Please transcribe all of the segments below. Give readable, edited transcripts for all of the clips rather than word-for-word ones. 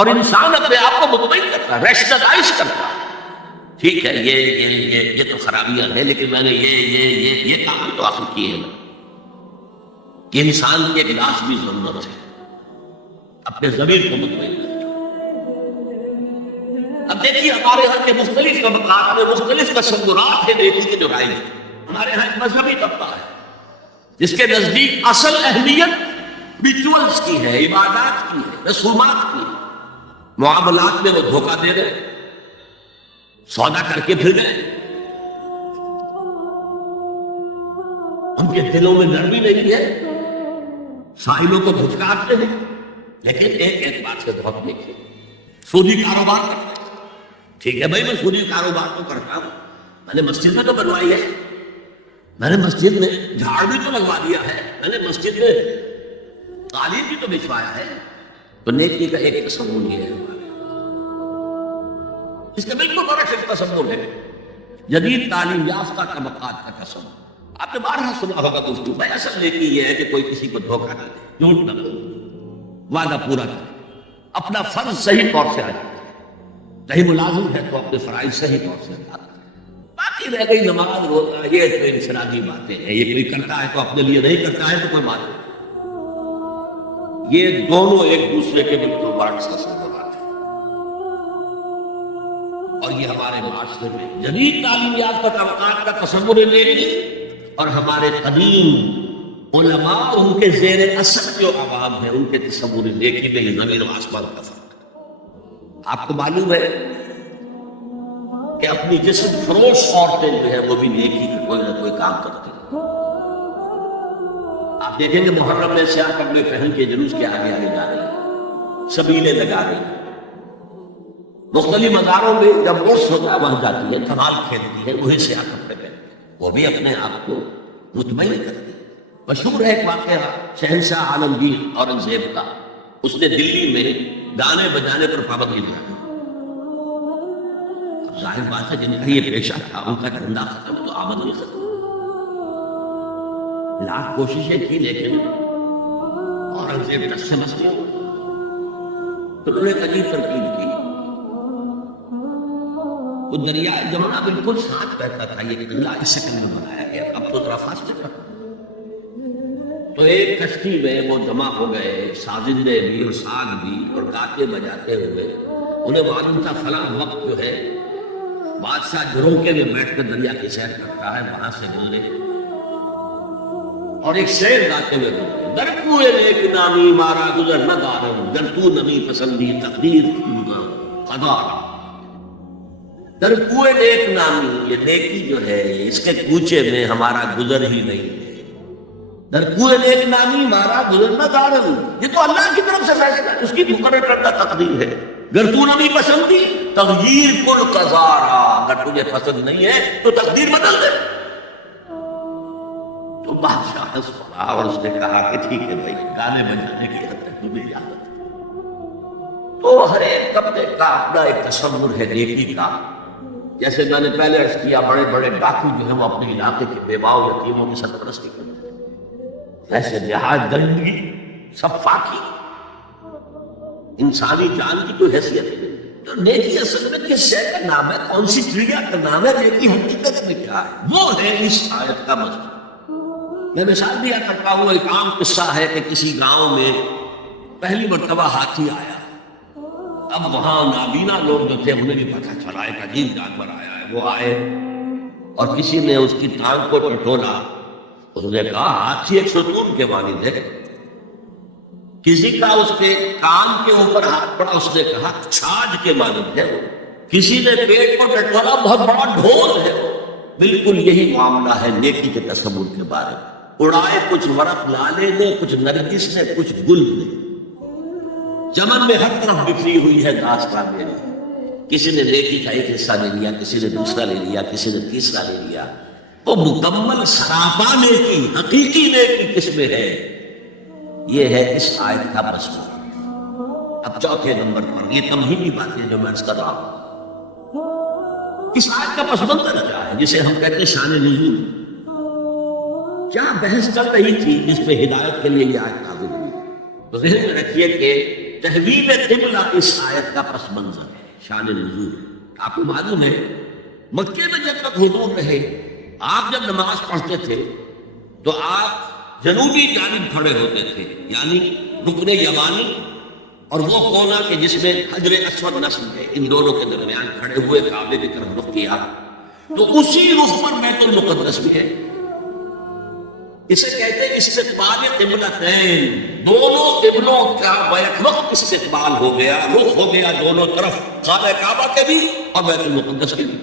اور انسان اپنے آپ کو مطمئن کرتا ہے، ریشنلائز کرتا ہے، ٹھیک ہے یہ تو خرابیاں ہیں، لیکن میں نے یہ کام تو آخر کیے ہیں نا. کہ انسان کی ایک لازمی ضرورت ہے اپنے ضمیر کو مطمئن کرنا. اب دیکھیے ہمارے ہاں کے مختلف طبقات میں مختلف تصورات ہیں نیکی کے جو رائج ہیں. ہمارے ہاں ایک مذہبی طبقہ ہے جس کے نزدیک اصل اہمیت ریچولز کی ہے، عبادات کی ہے، رسومات کی ہے. معاملات میں وہ دھوکہ دے رہے، سودا کر کے پھر گئے. ان کے دلوں میں نرمی نہیں ہے، سائلوں کو دھتکارتے ہیں. لیکن ایک بات سے بہت دیکھیے، سودی کاروبار کرتے ہیں. ٹھیک ہے بھائی، میں سودی کاروبار تو کرتا ہوں، میں نے مسجد میں تو بنوائی ہے، میں نے مسجد میں جھاڑ بھی تو لگوا دیا ہے، میں نے مسجد میں قالین بھی تو بچھوایا ہے. تو نیکی کا ایک تصور یہ ہے ہمارے، اس کا بالکل برعکس ایک تصور ہے جدید تعلیم یافتہ طبقات کا تصور. آپ نے بارہا سنا ہوگا دوستو، بھائی اصل نیکی یہ ہے کہ کوئی کسی کو دھوکہ نہ دے، جھوٹ نہ بولے، وعدہ پورا کرے، اپنا فرض صحیح طور سے ادا کرے. کہیں ملازم ہے تو اپنے فرائض صحیح طور سے ادا کرے. باقی رہ گئی نماز روزہ، یہ تو انفرادی باتیں ہیں، یہ کوئی کرتا ہے تو اپنے لیے، نہیں کرتا ہے تو کوئی بات نہیں. یہ دونوں ایک دوسرے کے بالکل برعکس تصورات ہیں. اور یہ ہمارے معاشرے میں جدید تعلیم یافتہ طبقات کا تصور نیکی اور ہمارے قدیم علماء اور ان کے زیر اثر جو عوام ہیں ان کے تصور نیکی میں یہ زمین و آسمان کا فرق ہے. آپ کو معلوم ہے کہ اپنی جسم فروش عورتیں جو ہے وہ بھی نیکی کا کوئی نہ کوئی کام کرتی ہیں. آپ دیکھیں گے محرم میں سیاہ کپڑے پہن کے جلوس کے آگے آگے جا رہے ہیں، سبیلے لگا رہے ہیں. مختلف مزاروں میں جب عرس ہوتا ہے وہاں جاتی ہے، دھمال کھیلتی ہے، وہی سیاہ کپڑے پہنتی ہے، وہ بھی اپنے آپ کو مطمئن کرتی ہے. مشہور ہے ایک واقعہ شہنشاہ عالمگیر اورنگزیب کا. اس نے دلی میں گانے بجانے پر پابندی لگائی. اب ظاہر بات ہے جن کا یہ پیشہ تھا ان کا دھندا ختم تو آمدنی ختم. لاکھ کوششیں کی لیکن اورنگزیب تک سے مسئلہ ہو. تو انہوں نے ایک عجیب ترکیب کی. وہ دریائے جمنا بالکل ساتھ بہتا تھا، یہ قلعہ اس شکل میں بنایا گیا، اب تو ذرا فاصلے پر. تو ایک کشتی میں وہ جمع ہو گئے، سازندے بھی اور ساز بھی، اور گاتے بجاتے ہوئے. انہیں معلوم تھا فلاں وقت جو ہے بادشاہ جھروکے میں بیٹھ کر دریا کی سیر کرتا ہے، وہاں سے گزرے اور ایک شعر گاتے ہوئے گزرے. در کوئے نیک نامی مارا گزر نہ دارم، در تو نمی پسندی تقدیر قدارا. در کوئے نیک نامی، یہ نیکی جو ہے اس کے کوچے میں ہمارا گزر ہی نہیں ہے. در کوئے نیک نامی مارا گزر نہ دارم، یہ تو اللہ کی طرف سے فیصلہ ہے، اس کی مقرر کردہ تقدیر ہے. گر تو نمی پسندی تغییر کل قضارا، اگر تجھے پسند نہیں ہے تو تقدیر بدل دے. تو بادشاہ ہنس پڑا اور اس نے کہا کہ ٹھیک ہے بھائی، گانے بجانے کی حد تک تمہیں اجازت ہے. تو ہر ایک طبقے کا اپنا ایک تصور ہے نیکی کا. جیسے میں نے پہلے عرض کیا، بڑے بڑے ڈاکو جو ہیں وہ اپنے علاقے کے بیواؤں یتیموں کی سرپرستی کرتے ہیں. ایسے نہایت گندگی، صفاقی، انسانی جان کی کوئی حیثیت نہیں. تو نیکی اصل میں کس شے کا نام ہے، کون سی چڑیا کا نام ہے، نیکی حقیقت میں کیا ہے، وہ ہے اس آیت کا مطلب. میں مثال دیا کرتا ہوں، ایک عام قصہ ہے کہ کسی گاؤں میں پہلی مرتبہ ہاتھی آیا. اب وہاں نابینا لوگ جو تھے انہیں بھی پتہ چلا ایک عجیب جانور آیا ہے. وہ آئے اور کسی نے اس کی ٹانگ کو ٹٹولا. اس نے کہا ہاتھی ایک ستون کے مانند ہے. کسی کا اس کے کان کے اوپر ہاتھ پڑا، اس نے کہا چھاج کے مانند ہے. کسی نے پیٹ کو ٹٹولا، بہت بڑا ڈھول ہے. بالکل یہی معاملہ ہے نیکی کے تصور کے بارے میں. اڑائے کچھ ورق لالے نے، کچھ نرگس نے، کچھ گل نے. چمن میں ہر طرف بکھری ہوئی ہے داستان میری. کسی نے نیکی کا ایک حصہ لے لیا، کسی نے دوسرا لے لیا، کسی نے تیسرا لے لیا. وہ مکمل سراپا نیکی، حقیقی نیکی کس میں ہے، یہ ہے اس آیت کا مضمون. اب چوتھے نمبر پر یہ تمہیدی باتیں جو میں عرض کر رہا ہوں، اس آیت کا پس منظر کیا ہے جسے ہم کہتے ہیں شان نزول. کیا بحث چل رہی تھی جس پہ ہدایت کے لیے یہ آیت نازل ہوئی. تو ذہن میں رکھیے کہ تحویل قبلہ اس آیت کا پس منظر ہے، شان نزول ہے۔ آپ کو معلوم ہے مکے میں جب تک حضور رہے، آپ جب نماز پڑھتے تھے تو آپ جنوبی جانب کھڑے ہوتے تھے، یعنی رکن یمانی اور وہ کونا کہ جس میں حجر اسود نصب ہے، ان دونوں کے درمیان کھڑے ہوئے کعبے کی طرف رخ کیا، تو اسی رخ پر بیت المقدس بھی ہے۔ اسے کہتے ہیں استقبال قبلتین، دونوں قبلوں کا بیک وقت استقبال ہو گیا، رخ ہو گیا دونوں طرف، خانہ کعبہ کے بھی اور بیت المقدس کے بھی۔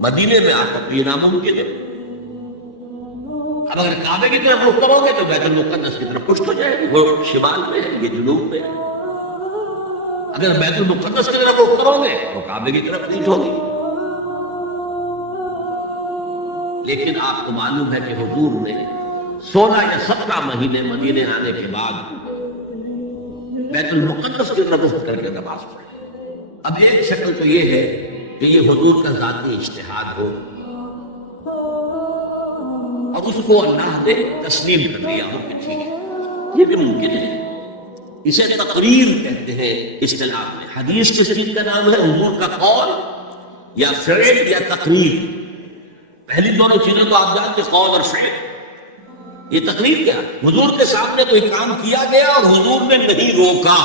مدینے میں آپ کو یہ ناممکن ہے۔ اب اگر کعبے کی طرف رخ کرو گے تو بیت المقدس کی طرف پشت ہو جائے گی، وہ شمال میں ہے، یہ جنوب میں ہے۔ اگر بیت المقدس کی طرف رخ کرو گے تو کعبے کی طرف پیٹ ہوگی۔ لیکن آپ کو معلوم ہے کہ حضور نے 16 یا 17 مہینے مدینے آنے کے بعد بیت المقدس کی طرف رخ کر کے نماز پڑھی۔ اب ایک شکل تو یہ ہے کہ یہ حضور کا ذاتی اجتہاد ہو اور اس کو اللہ نے تسلیم کر دیا ہو کہ ٹھیک ہے، یہ بھی ممکن ہے۔ اسے تقریر کہتے ہیں اصطلاح میں۔ حدیث کس چیز کا نام ہے؟ حضور کا قول یا فعل یا تقریر۔ پہلی دونوں چیزیں تو آپ جانتے، قول اور فعل۔ یہ تقریر کیا؟ حضور کے سامنے کوئی کام کیا گیا اور حضور نے نہیں روکا،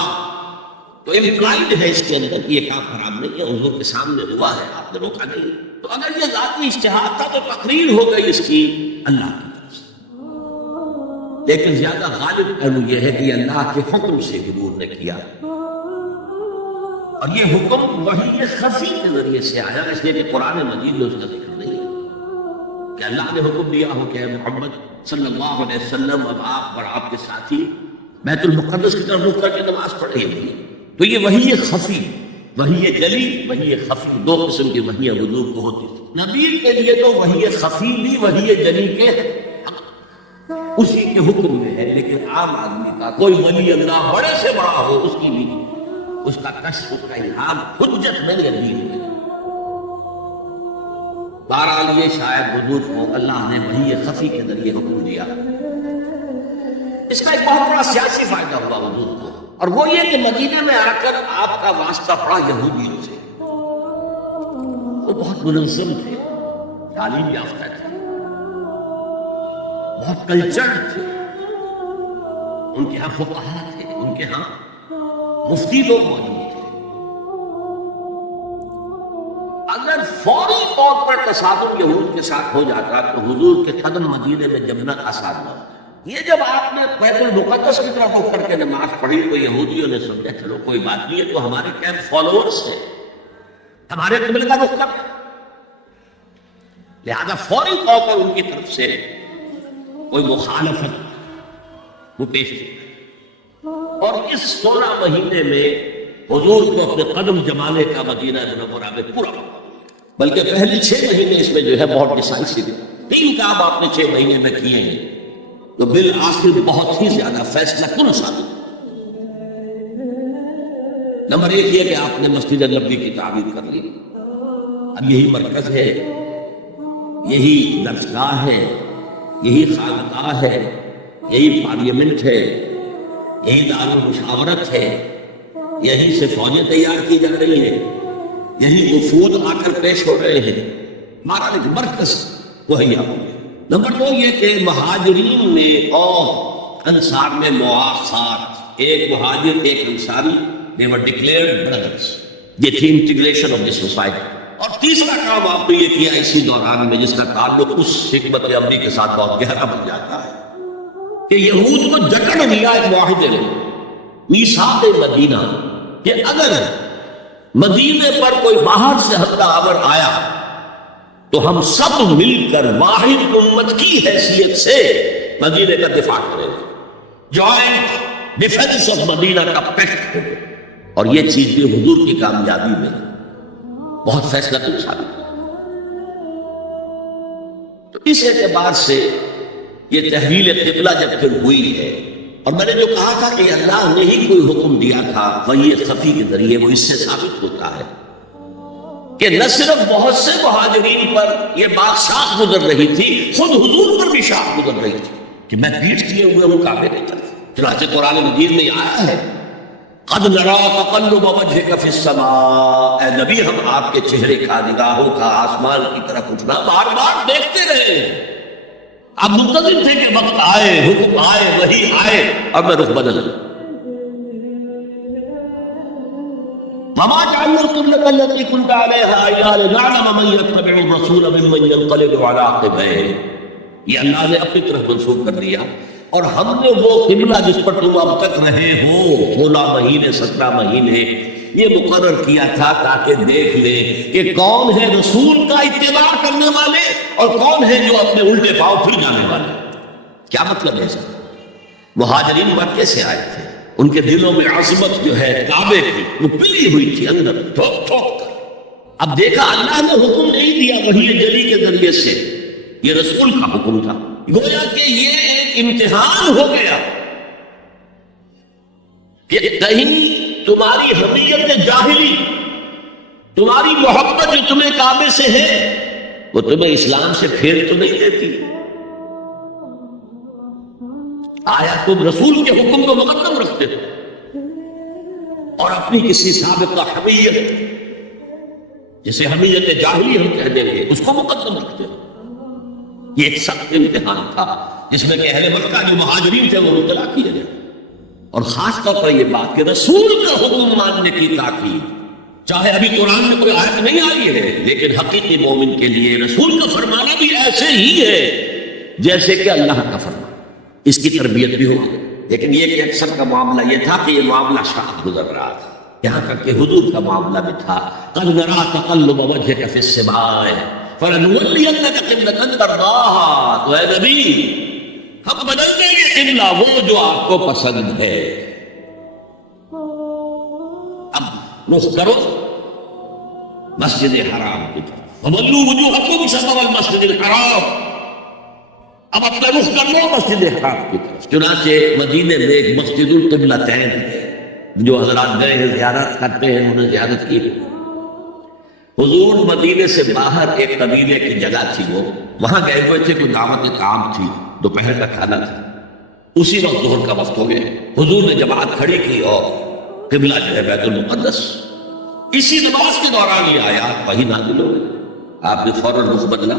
تو امپلائڈ ہے اس کے اندر کہ یہ کام خراب نہیں ہے، حضور کے سامنے ہوا ہے، آپ نے روکا نہیں۔ تو اگر یہ ذاتی اجتہاد تھا تو تقریر ہو گئی اس کی اللہ کی طرف سے۔ لیکن زیادہ غالب پہلو یہ ہے کہ اللہ کے حکم سے حضور نے کیا، اور یہ حکم وحی خفی کے ذریعے سے آیا، اس لیے کہ قرآن مجید میں اس کا ذکر نہیں ہے کہ اللہ نے حکم دیا ہو کہ محمد صلی اللہ علیہ وسلم اب آپ اور آپ کے ساتھی بیت المقدس کی طرف رخ کر کے نماز پڑھیں گے۔ تو یہ وحی خفی، وحی جلی، وحی خفی، دو قسم کی وحی حضور کو ہوتی تھی۔ نبی کے لیے تو وحی خفی بھی وحی جلی کے اسی کے حکم میں ہے، لیکن عام آدمی کا کوئی ولی اللہ بڑے سے بڑا ہو، اس کی بھی اس کا کشف، اس کا الہام حجت میں دین میں۔ بہرحال یہ شاید حضور کو اللہ نے وحی خفی کے ذریعے حکم دیا۔ اس کا ایک بہت بڑا سیاسی فائدہ ہوا حضور کو، اور وہ یہ کہ مدینے میں آ کر آپ کا واسطہ پڑا یہودیوں سے۔ وہ بہت منظم تھے، تعلیم یافتہ تھے، بہت کلچرڈ تھے، ان کے ہاں فقہا تھے، ان کے ہاں مفتی لوگ موجود تھے۔ اگر فوری طور پر تصادم یہود کے ساتھ ہو جاتا تو حضور کے قدم مدینے میں جمنا آسان نہ ہوتا۔ یہ جب آپ نے بیت المقدس کی طرف رخ کر کے نماز پڑھی تو یہودیوں نے سمجھا چلو کوئی بات نہیں ہے، تو ہمارے کیمپ فالوورز ہیں، ہمارے قبلے کا رخ کر، لہذا فوری طور پر ان کی طرف سے کوئی مخالفت وہ پیش کی، اور اس 16 مہینے میں حضور کو اپنے قدم جمانے کا مدینہ منورہ میں پورا، بلکہ پہلے 6 مہینے اس میں جو ہے بہت ڈیسائیسو ہے۔ 3 کام آپ نے 6 مہینے میں کیے ہیں تو بالآخر بہت ہی زیادہ فیصلہ کن ثابت۔ نمبر 1 یہ کہ آپ نے مسجد نبوی کی تعمیر کر لی، اب یہی مرکز ہے، یہی درسگاہ ہے، یہی خانقاہ ہے، یہی پارلیمنٹ ہے، یہی دارالمشاورت ہے، یہی سے فوجیں تیار کی جا رہی ہیں، یہی وفود آ کر پیش ہو رہے ہیں، ہمارا ایک مرکز مہیا ہو گیا۔ نمبر 2 یہ کہ مہاجرین میں اور انصار میں مواخات، ایک مہاجر ایک Ansari, they were declared brothers، یہ تھی انٹیگریشن آف دی سوسائٹی۔ اور تیسرا کام آپ نے یہ کیا اسی دوران میں جس کا تعلق اس حکمت عملی کے ساتھ بہت گہرا بن جاتا ہے کہ یہود کو جکڑ دیا ایک معاہدے نے، میثاق مدینہ، کہ اگر مدینے پر کوئی باہر سے حملہ آور آیا تو ہم سب مل کر واحد امت کی حیثیت سے مدینے کا دفاع کریں گے، جوائنٹ ڈیفنس آف مدینہ کا پیکٹ ہوگا۔ اور یہ چیز بھی حضور کی کامیابی میں بہت فیصلہ کن ثابت ہے۔ تو اس اعتبار سے یہ تحویل قبلہ جب پھر ہوئی ہے، اور میں نے جو کہا تھا کہ اللہ نے ہی کوئی حکم دیا تھا وحی خفی کے ذریعے، وہ اس سے ثابت ہوتا ہے کہ نہ صرف بہت سے مہاجرین پر یہ بات شاخ گزر رہی تھی، خود حضور پر بھی شاخ گزر رہی تھی کہ میں پیٹھ کیے ہوئے ہوں کعبے کی طرف۔ چنانچہ قرآن مجید میں یہ آیا ہے قد نرا تقلب وجهك في السماء، اے نبی ہم آپ کے چہرے کا، نگاہوں کا آسمان کی طرف اٹھنا بار بار دیکھتے رہے۔ آپ منتظر تھے کہ وقت آئے، حکم آئے، وحی آئے، اور میں رخ بدل۔ وما جعلنا القبلة التي كنت عليها إلا لنعلم من يتبع الرسول ممن ينقلب على عقبيه، یہ اللہ نے اپنی طرف منسوخ کر دیا، اور ہم نے وہ قبلہ جس پر تم اب تک رہے ہو 16 مہینے 17 مہینے، یہ مقرر کیا تھا تاکہ دیکھ لیں کہ کون ہے رسول کا اتباع کرنے والے اور کون ہے جو اپنے الٹے پاؤں پھر جانے والے۔ کیا مطلب ہے اس کا؟ مہاجرین مکے سے آئے تھے، ان کے دلوں میں عظمت جو ہے کعبے کی وہ پلی ہوئی تھی اندر ٹھوک ٹھوک کر۔ اب دیکھا اللہ نے حکم نہیں دیا وحی جلی کے ذریعے سے، یہ رسول کا حکم تھا، گویا کہ یہ ایک امتحان ہو گیا کہ کہیں تمہاری حمیت جاہلی، تمہاری محبت جو تمہیں کعبے سے ہے وہ تمہیں اسلام سے پھیر تو نہیں دیتی۔ آیا تم رسول کے حکم کو مقدم رکھتے ہو اور اپنی کسی سابقہ حمیت، جسے حمیت جاہلی ہم کہہ دیں گے، اس کو مقدم رکھتے ہو۔ یہ ایک سخت امتحان تھا جس میں کہ اہل مکہ جو مہاجرین تھے وہ مبتلا کیے گئے، اور خاص طور پر یہ بات کہ رسول کا حکم ماننے کی تاکید، چاہے ابھی قرآن میں کوئی آیت نہیں آئی ہے، لیکن حقیقی مومن کے لیے رسول کا فرمانا بھی ایسے ہی ہے جیسے کہ اللہ کا فرمان، اس کی تربیت بھی ہوگی۔ لیکن یہ کہ اکثر کا معاملہ یہ تھا کہ یہ معاملہ شاہ گزر رہا تھا، یہاں تک کہ حضور کا معاملہ بھی تھا، قد نرا تقلب وجهك في السماء فَلَنُوَلِّيَنَّكَ قِبْلَةً تَرْضَاهَا، تو اے نبی ہم بدل دیں گے قبلہ وہ جو آپ کو پسند ہے۔ اب رخ کرو مسجد حرام کی طرف، وَوَلُّوا وُجُوهَكُمْ شَطْرَ الْمَسْجِدِ الْحَرَامِ، اب اپنا رخ کر لو مسجد حرام کی طرف۔ چنانچہ مدینے میں ایک مسجد القبلتین ہے، جو حضرات گئے ہیں زیارت کرتے ہیں، انہوں نے زیارت کی۔ حضور مدینے سے باہر ایک قبیلے کی جگہ تھی، وہ وہاں گئے ہوئے تھے، کوئی دعوت کام تھی، دوپہر کا کھانا تھا، اسی وقت ظہر کا وقت ہو گیا۔ حضور نے جماعت کھڑی کی اور قبلہ جو ہے بیت المقدس، اسی نماز کے دوران یہ آیات وحی نازل ہو گئی، آپ نے فوراً رخ بدلا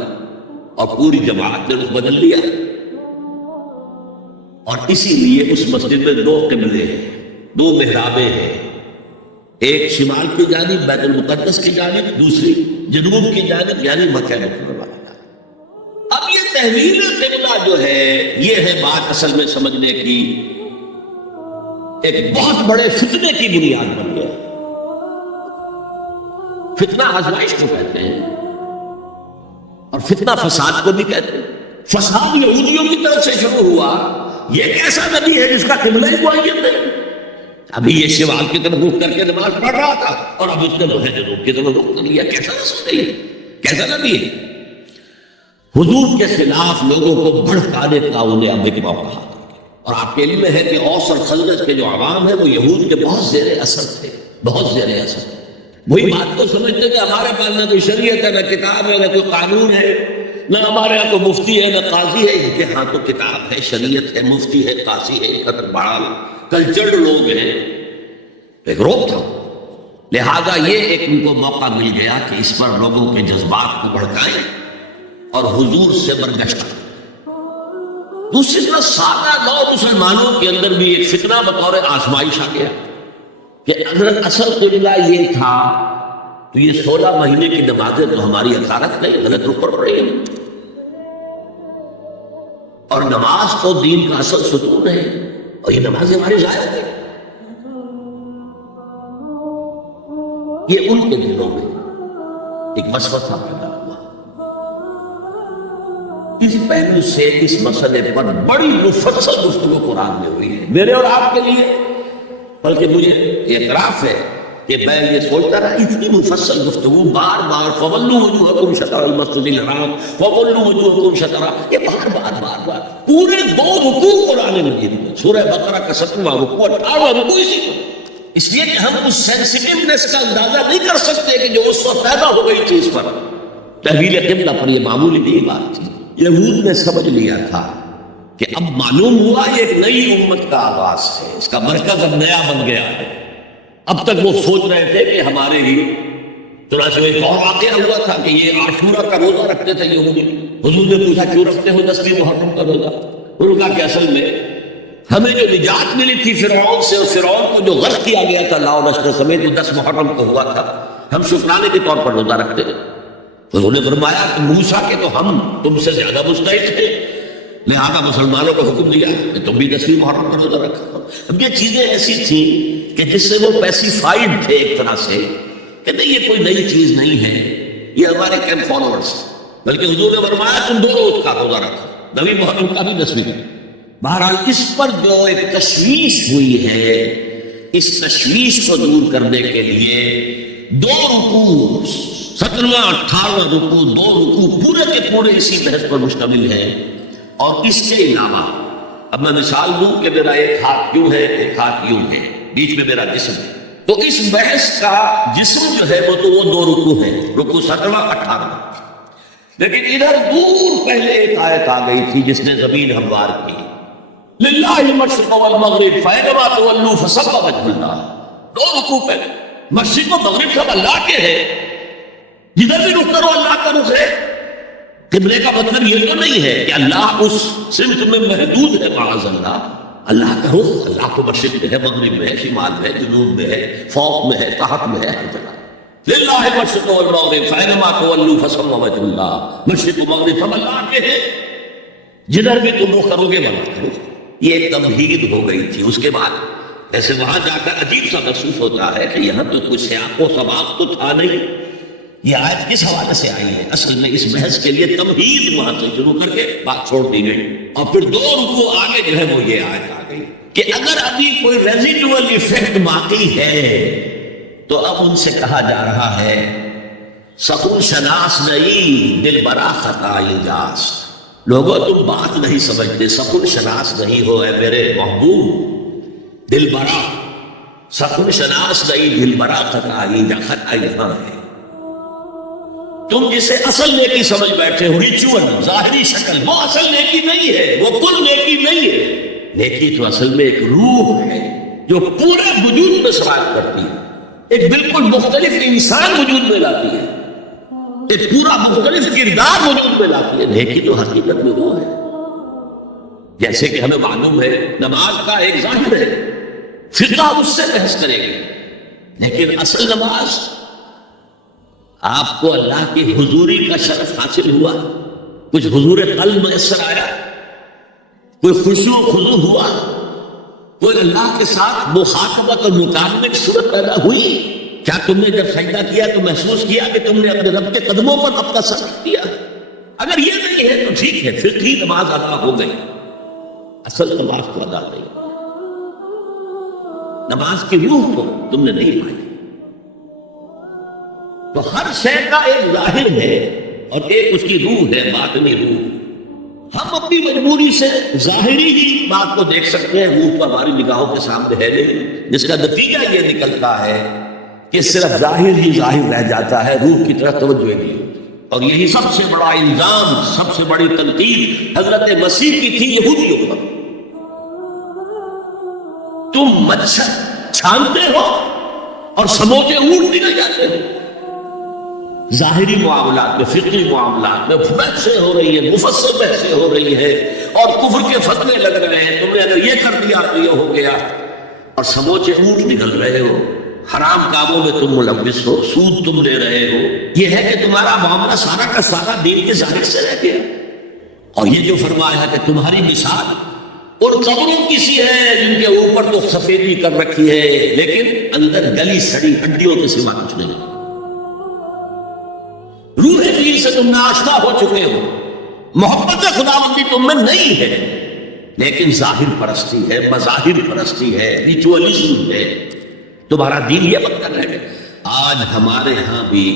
اور پوری جماعت نے رخ بدل لیا، اور اسی لیے اس مسجد میں 2 قبلے ہیں، 2 محرابیں ہیں، ایک شمال کی جانب بیت المقدس کی جانب، دوسری جنوب کی جانب یعنی مکہ مکرمہ کی جانب۔ اب یہ تحویل قبلہ جو ہے یہ ہے بات اصل میں سمجھنے کی، ایک بہت بڑے فتنے کی بنیاد بن گیا۔ فتنہ آزمائش کو کہتے ہیں، اور فتنہ فساد کو بھی کہتے ہیں۔ فساد یہودیوں کی طرف سے شروع ہوا، یہ کیسا نبی ہے جس کا قبلہ ہی معین نہیں؟ ابھی یہ شمال کی طرف رخ کر کے نماز پڑھ رہا تھا اور اب اس نے جنوب کی طرف رخ کر لیا، کیسا رسول ہے، کیسا نبی ہے؟ حضور کے خلاف لوگوں کو بھڑکانے کا انہیں اب ایک موقع تھا، اور آپ کے علم میں ہے کہ اوس اور خزرج کے جو عوام ہیں وہ یہود کے بہت زیر اثر تھے، بہت زیر اثر تھے۔ وہی بات کو سمجھتے کہ ہمارے پاس نہ کوئی شریعت ہے، نہ کتاب ہے، نہ کوئی قانون ہے، نہ ہمارے یہاں کوئی مفتی ہے، نہ قاضی ہے۔ ان کے ہاں تو کتاب ہے، شریعت ہے، مفتی ہے، قاضی ہے، قدر بڑا کلچرڈ لوگ ہیں، ایک روک تھا۔ لہذا یہ ایک ان کو موقع مل گیا کہ اس پر لوگوں کے جذبات کو بھڑکائیں اور حضور سے برگشتہ۔ دوسری طرف سادہ نو مسلمانوں کے اندر بھی ایک فتنہ بطور آزمائش آ گیا کہ اگر اصل قبلہ یہ تھا تو یہ 16 مہینے کی نمازیں تو ہماری اطاعت نہیں، غلط رخ پڑ رہی ہیں، اور نماز تو دین کا اصل ستون ہے، اور یہ نماز ہماری ضائع ہے۔ یہ ان کے دلوں میں ایک وسوسہ پیدا ہوا۔ اس پہلو سے اس مسئلے پر بڑی مفصل گفتگو قرآن میں ہوئی ہے، میرے اور آپ کے لیے، بلکہ مجھے اعتراف ہے کہ میں یہ سوچتا رہا اتنی مفصل گفتگو بار بار فَوَلُّوا وُجُوهَكُمْ شَطْرَ الْمَسْجِدِ الْحَرَامِ وَوَلُّوا وُجُوهَكُمْ شَطْرَهُ، یہ بار بار پورے 2 رکوع قرآن مجید میں، سورہ بقرہ کا 7واں رکوع 18واں رکوع اسی کو، اس لیے کہ ہم اس سینسٹیونیس کا اندازہ نہیں کر سکتے کہ جو اس وقت پیدا ہو گئی تھی اس پر تحویل قبلہ پر، یہ معمولی نہیں بات تھی۔ یہود نے سمجھ لیا تھا کہ اب معلوم ہوا یہ ایک نئی امت کا آغاز ہے، اس کا مرکز اب نیا بن گیا ہے، اب تک وہ سوچ رہے تھے کہ ہمارے ہی، چنانچہ ایک اور واقعہ ہوا تھا کہ یہ عاشورہ کا روزہ رکھتے تھے یہودی. حضور نے پوچھا کیوں رکھتے ہو 10ویں محرم کا روزہ؟ انہوں نے کہا کہ اصل میں ہمیں جو نجات ملی تھی فرعون سے، اور فرعون کو جو غرق کیا گیا تھا لاؤ نشر سمیت، وہ 10 محرم کو ہوا تھا، ہم شکرانے کے طور پر روزہ رکھتے تھے. انہوں نے فرمایا کہ موسیٰ کے تو ہم تم سے زیادہ مستحق تھے، لہذا مسلمانوں کو حکم دیا کہ تم بھی 10ویں محرم کا روزہ رکھا. اب یہ چیزیں ایسی تھیں کہ جس سے وہ پیسیفائڈ تھے ایک طرح سے، کہ نہیں یہ کوئی نئی چیز نہیں ہے، یہ ہمارے کیمپ فالوورز. بلکہ حضور نے فرمایا تم 2 روز کا روزہ رکھو، 9ویں محرم کا بھی 10ویں کا. بہرحال اس پر جو ایک تشویش ہوئی ہے، اس تشویش کو دور کرنے کے لیے 2 رکوع، 17واں 18واں رکوع، 2 رکوع پورے کے پورے اسی بحث پر مشتمل ہے. اور اس کے علاوہ اب میں مثال دوں کہ میرا ایک ہاتھ یوں ہے، ایک ہاتھ یوں ہے، بیچ میں میرا جسم ہے، تو اس بحث کا جسم جو ہے وہ تو وہ 2 رکوع ہیں، رکوع 17واں 18واں. لیکن ادھر دور پہلے ایک آیت آ گئی تھی جس نے زمین ہموار کی، للہ المشرق والمغرب فینما تولوا فثم وجہ اللہ. 2 رکوع پہلے مشرق و مغرب سب اللہ کے ہیں، جدھر بھی رخ کرو اللہ کا رخ ہے. قبلے کا مطلب یہ تو نہیں ہے کہ اللہ اس سمت میں محدود ہے، معاذ اللہ. اللہ کا رخ، اللہ کو مشرق میں ہے، مغرب میں ہے، شمال میں ہے، جنوب میں ہے، فوق میں ہے، تحت میں ہے، ہر جگہ. للہ المشرق والمغرب فینما تولوا فثم وجہ اللہ. مشرق و مغرب سب اللہ کے ہیں، جدھر بھی تم رخ کرو گے وہاں کرو. یہ ایک تمہید ہو گئی تھی. اس کے بعد ایسے وہاں جا کر عجیب سا محسوس ہوتا ہے کہ یہاں تو کوئی سیاق و سباق تو تھا نہیں. یہ آیت کس حوالے سے آئی ہے؟ اصل میں اس بحث کے لیے تمہید وہاں سے شروع کر کے بات چھوڑ دی گئی، اور پھر 2 رکوع آگے جو ہے وہ یہ آیت آ گئی کہ اگر ابھی کوئی ریزیڈول ایفیکٹ باقی ہے تو اب ان سے کہا جا رہا ہے سکون شناس نہیں دل برا خطا انجاز. لوگوں تم بات نہیں سمجھتے، سکون شناس نہیں ہو اے میرے محبوب، دل برا سکون شناس نہیں دل برا خطا انجاز. خطا یہاں ہے، تم جسے اصل نیکی سمجھ بیٹھے ہو، ریچول، ظاہری شکل، وہ اصل نیکی نہیں ہے، وہ کل نیکی نہیں ہے. نیکی تو اصل میں ایک روح ہے جو پورے وجود میں سوال کرتی ہے، ایک بالکل مختلف انسان وجود میں لاتی ہے، ایک پورا مختلف کردار وجود میں لاتی ہے. نیکی تو حقیقت میں وہ ہے. جیسے کہ ہمیں معلوم ہے نماز کا ایک ظاہر ہے، فقہ اس سے بحث کرے گی، لیکن اصل نماز آپ کو اللہ کی حضوری کا شرف حاصل ہوا، کچھ حضور قلب میسر آیا، کوئی خشوع و خضوع ہوا، کوئی اللہ کے ساتھ مخاطبت اور مکالمے صورت پیدا ہوئی. کیا تم نے جب سجدہ کیا تو محسوس کیا کہ تم نے اپنے رب کے قدموں پر اپنا سر رکھ دیا؟ اگر یہ نہیں ہے تو ٹھیک ہے، پھر ہی نماز ادا ہو گئی. اصل نماز تو ادا نہیں، نماز کی روح تو تم نے نہیں پائی. تو ہر شے کا ایک ظاہر ہے اور ایک اس کی روح ہے، باطنی روح. ہم اپنی مجبوری سے ظاہری ہی بات کو دیکھ سکتے ہیں، روح تو ہماری نگاہوں کے سامنے ہے نہیں، جس کا نتیجہ یہ نکلتا ہے کہ صرف ظاہر ہی ظاہر رہ جاتا ہے، روح کی طرف توجہ نہیں ہوتی. اور یہی سب سے بڑا الزام، سب سے بڑی تنقید حضرت مسیح کی تھی یہودیوں پر. تم مچھر چھانتے ہو اور سموچے اونٹ نکل جاتے ہو. ظاہری معاملات میں، فقہی معاملات میں بحثیں ہو رہی ہیں، مفصل بحثیں ہو رہی ہیں، اور کفر کے فتوے لگ رہے ہیں. تم نے اگر یہ کر دیا تو یہ ہو گیا، اور سموچے اونٹ نکل رہے ہو. حرام کاموں میں تم ملوث ہو، سود تم لے رہے ہو. یہ ہے کہ تمہارا معاملہ سارا کا سارا دین کے ظاہر سے رہ گیا. اور یہ جو فرمایا ہے کہ تمہاری مثال اور قبروں کی سی ہے جن کے اوپر تو سفیدی کر رکھی ہے لیکن اندر گلی سڑی ہڈیوں کے سوا کچھ نہیں. روح دین سے تم ناشنا ہو چکے ہو، محبت خداوندی تم میں نہیں ہے، لیکن ظاہر پرستی ہے، مظاہر پرستی ہے، ریچولیزم ہے. تمہارا دین یہ مطلب ہے. آج ہمارے ہاں بھی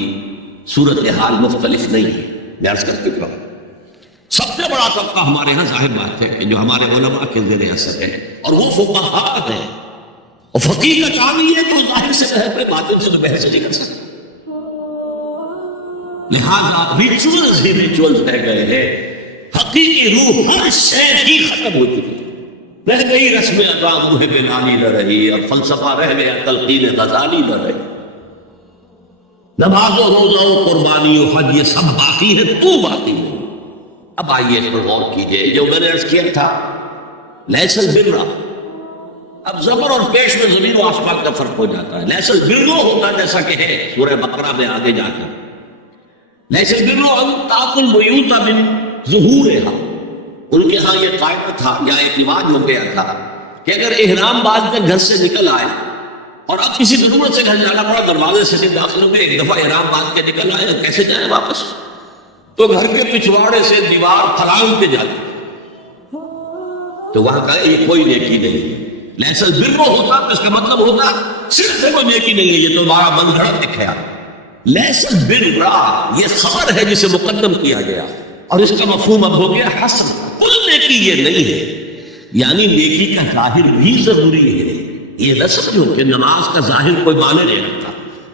صورتحال مختلف نہیں ہے. میں عرض کر چکا ہوں سب سے بڑا طبقہ ہمارے ہاں ظاہر بات ہے کہ جو ہمارے علماء کے زیر اثر ہے، اور وہ فقہاء ہیں. اور فقیہ کا کام یہ ہے کہ ظاہر سے بحث میں باطن سے بحث نہیں کر سکتے. لہذا ریچولز ہی ریچولز رہ گئے ہیں، حقیقی روح ہر شے ہی ختم ہو چکی ہے. رہ گئی رسم ادا روح بلانی نہ رہی، اب فلسفہ رہ گیا تلقین غزالی نہ رہی، نماز و روزہ و قربانی و حج یہ سب باقی ہے، تو باقی نہیں۔ اب آئیے اس پر غور کیجئے، جو میں نے عرض کیا تھا لیس البر، اب زبر اور پیش میں زمین و آسمان کا فرق ہو جاتا ہے۔ لیس البر ہوتا جیسا کہ ہے سورہ بقرہ میں آگے جا کر، لیس البر ان تأتوا البیوت من ظہورہا، ان کے ہاں یہ قاعدہ تھا یا ایک رواج ہو گیا تھا کہ اگر احرام باندھ کر گھر سے نکل آئے اور اب کسی ضرورت سے گھر جانا پڑا، دروازے سے نہیں داخل ہو گئے، ایک دفعہ احرام باندھ کے نکل آئے، کیسے جائیں واپس؟ تو گھر کے پچھواڑے سے دیوار پھلانگ کے جاتے، تو وہاں کا یہ کوئی نیکی نہیں۔ لیس البر ہوتا تو اس کا مطلب ہوتا صرف سے کوئی نیکی نہیں ہے، یہ تو ہمارا من گھڑت دکھایا۔ لیس البر یہ خبر ہے جسے مقدم کیا گیا، اور اس کا مفہوم اب ہو گیا حسن، کل نیکی یہ نہیں ہے، یعنی نیکی کا ظاہر بھی ضروری ہے۔ یہ نہ سمجھو کہ نماز کا ظاہر کوئی معنی نہیں رکھتا،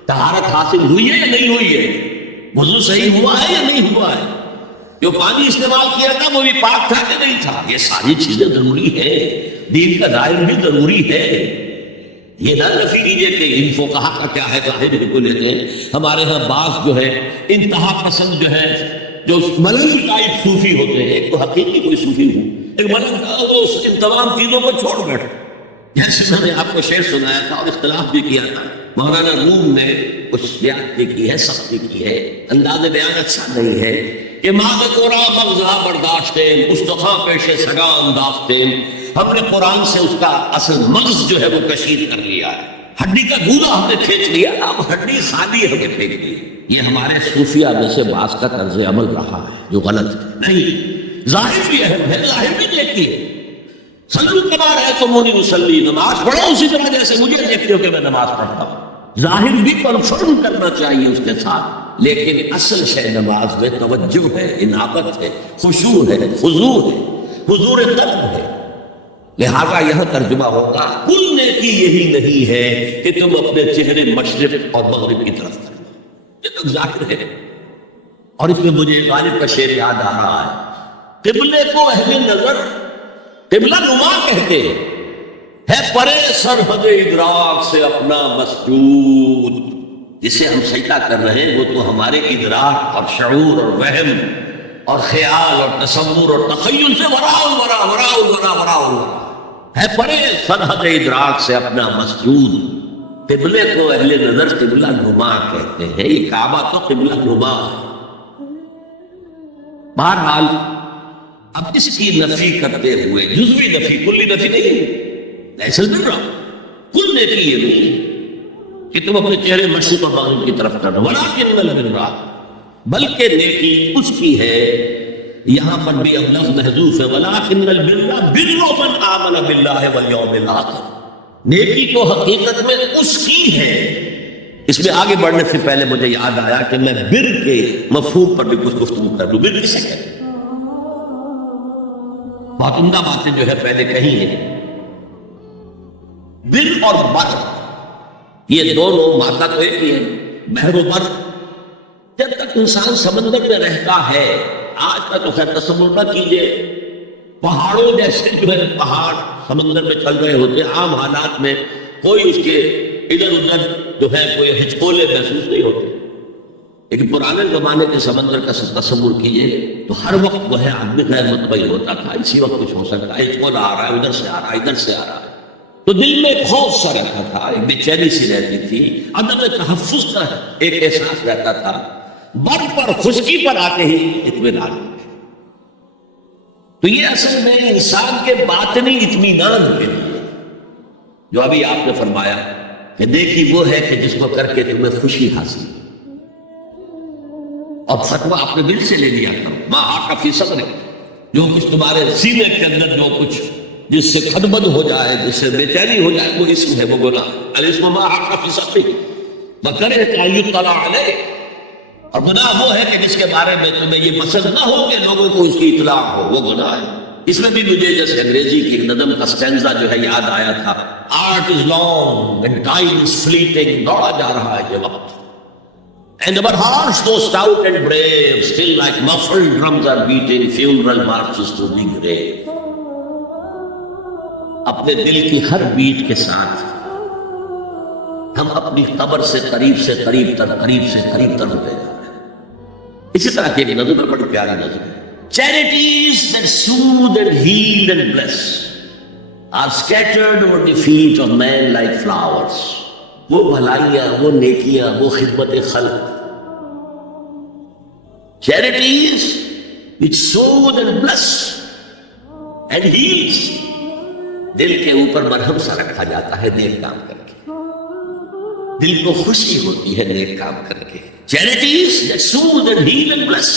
طہارت حاصل ہوئی ہے یا نہیں ہوئی ہے، وضو صحیح ہوا ہے یا نہیں ہوا ہے، جو پانی استعمال کیا تھا وہ بھی پاک تھا کہ نہیں تھا، یہ ساری چیزیں ضروری ہے، دین کا ظاہر بھی ضروری ہے۔ یہ نہ نفی کیجیے کہ ان فقہا کا کیا ہے، ظاہر کو لیتے ہیں۔ ہمارے ہاں بعض جو ہے انتہا پسند جو ہے، جو ملنگ ٹائپ صوفی ہوتے ہیں، ایک تو حقیقی کوئی صوفی ہوں، ایک ملنگ وہ ان تمام چیزوں کو چھوڑ بیٹھے، جیسے میں نے آپ کو شعر سنایا تھا اور اختلاف بھی کیا تھا، مولانا روم نے کچھ زیادتی بھی کی ہے، سختی کی ہے، انداز بیان اچھا نہیں ہے کہ ماذ قرآن مغزہ برداشتیں مصطفیٰ پیش سگا انداختیں، ہم نے قرآن سے اس کا اصل مغز جو ہے وہ کشید کر لیا ہے، ہڈی کا گودا ہم نے کھینچ لیا، اب ہڈی خالی ہم نے پھینک دی۔ یہ ہمارے صوفیہ میں سے بعض کا طرز عمل رہا ہے جو غلط ہے، نہیں، ظاہر بھی اہم ہے، ظاہر بھی دیکھی ہے۔ صلو کما رأیتمونی اصلی، نماز پڑھو اسی طرح جیسے مجھے دیکھتے ہو کہ میں نماز پڑھتا ہوں، ظاہر بھی کنفرم کرنا چاہیے اس کے ساتھ، لیکن اصل شے نماز میں توجہ ہے، انابت ہے، خشوع ہے، خضوع ہے، حضور قلب ہے۔ لہذا یہاں ترجمہ ہوگا کل نیکی یہی نہیں ہے کہ تم اپنے چہرے مشرق اور مغرب کی طرف کرو، یہ تو ظاہر ہے۔ اور اس میں مجھے غالب کا شعر یاد آ رہا ہے، قبلے کو اہل نظر قبلہ نما کہتے ہیں، ہے پرے سرحد ادراک سے اپنا مسجود، جسے ہم سجدہ کر رہے ہیں وہ تو ہمارے ادراک اور شعور اور وہم اور خیال اور تصور اور تخیل سے وراء ہے پرے سرحد ادراک سے اپنا مسجود۔ قبلے کو اہل نظر قبلہ نما کہتے ہیں، یہ کعبہ تو قبلہ نما ہے۔ بہرحال اب اس کی نفی کرتے ہوئے، جزوی نفی، کلی نفی نہیں، ایسا نہیں رہا، کل نیکی یہ نہیں کہ تم اپنے چہرے مشرق اور مغرب کی طرف کرنا، ولیکن البر، بلکہ نیکی اس کی ہے، یہاں پر بھی اب لفظ محذوف ہے، ولیکن البر بر من آمن باللہ والیوم الآخر، نیکی تو حقیقت میں اس کی ہے۔ اس میں آگے بڑھنے سے پہلے مجھے یاد آیا کہ میں بر کے مفہوم پر بھی کچھ گفتگو کر لوں۔ بر کسے کہتے ہیں؟ بہت عمدہ باتیں جو ہے پہلے کہی ہیں۔ بر اور بر یہ دونوں مادہ تو ایک ہی ہے، بحر و بر۔ جب تک انسان سمندر میں رہتا ہے، آج کا تو خیر تصور نہ کیجئے، پہاڑوں جیسے جو ہے پہاڑ سمندر میں چل رہے ہوتے، عام حالات میں کوئی اس کے ادھر ادھر جو ہے کوئی ہچکولے محسوس نہیں ہوتے، لیکن پرانے زمانے کے سمندر کا تصور کیجئے تو ہر وقت وہ ہے آدمی غیر مطمئن ہوتا تھا، اسی وقت کچھ ہو سکتا ہے، ہچکولا آ رہا ہے، ادھر سے آ رہا ہے، ادھر سے آ رہا ہے، تو دل میں ایک خوف سا رہتا تھا، ایک بے چینی سی رہتی تھی، عدم تحفظ کا ایک احساس رہتا تھا۔ بر پر خشکی پر آتے ہی اطمینان، تو یہ اصل میں انسان کے باطنی اطمینان کے لیے، جو ابھی آپ نے فرمایا کہ دیکھی وہ ہے کہ جس کو کر کے تمہیں خوشی حاصل، اب فتویٰ اپنے دل سے لے لیا کرو، ما حاک فی صدرک، جو کچھ تمہارے سینے کے اندر جو کچھ جس سے خدمت ہو جائے، جس سے بے چینی ہو جائے، وہ اسم ہے، وہ گناہ۔ الاسم ما حاک فی صدرک وکرہت ان یطلع علیہ، اور گناہ وہ ہے کہ جس کے بارے میں تمہیں یہ پسند نہ ہو کہ لوگوں کو اس کی اطلاع ہو، وہ گناہ ہے۔ اس میں بھی مجھے جیسے انگریزی کی نظم کا سٹینزا جو ہے یاد آیا تھا، art is long and time is fleeting, دوڑا جا رہا ہے یہ وقت، and our hearts though stout and brave still like muffled drums are beating funeral marches to the grave۔ اپنے دل کی ہر بیٹ کے ساتھ ہم اپنی قبر سے قریب سے قریب تر ہوتے جا رہے ہیں۔ اسی طرح کی ایک نظم ہے، بڑی پیاری نظم ہے۔ Charities that soothe and heal and bless are scattered over the feet of men like flowers. وہ بھلائیاں، وہ نیکیاں، وہ خدمت خلق، charities which soothe and bless and heals، دل کے اوپر مرہم سا رکھا جاتا ہے نیک کام کر کے، دل کو خوشی ہوتی ہے نیک کام کر کے۔ Charities that soothe and heal and bless